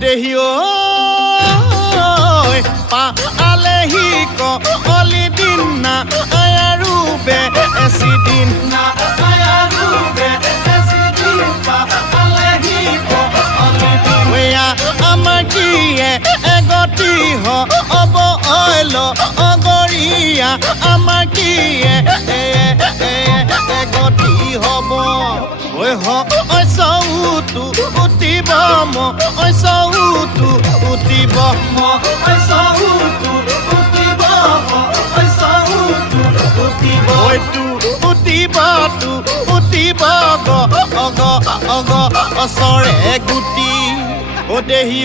দেহি ঐ পালেহি কলি দিন না আৰু বেছি দিন না আৰু বেছি দিন পালেহি কলি দিন আমাৰ কি এগতি হ'ব অইল অগৰীয়া আমাৰ কি এগতি হ'ব ঐ চৌটো উঠিব ঐ চৌটো উঠিব ঐ চৌটো উঠিব ঐ চৌটো উঠিব ঐটো উঠিব তো উঠিব অগ অচৰে গুটি দেহি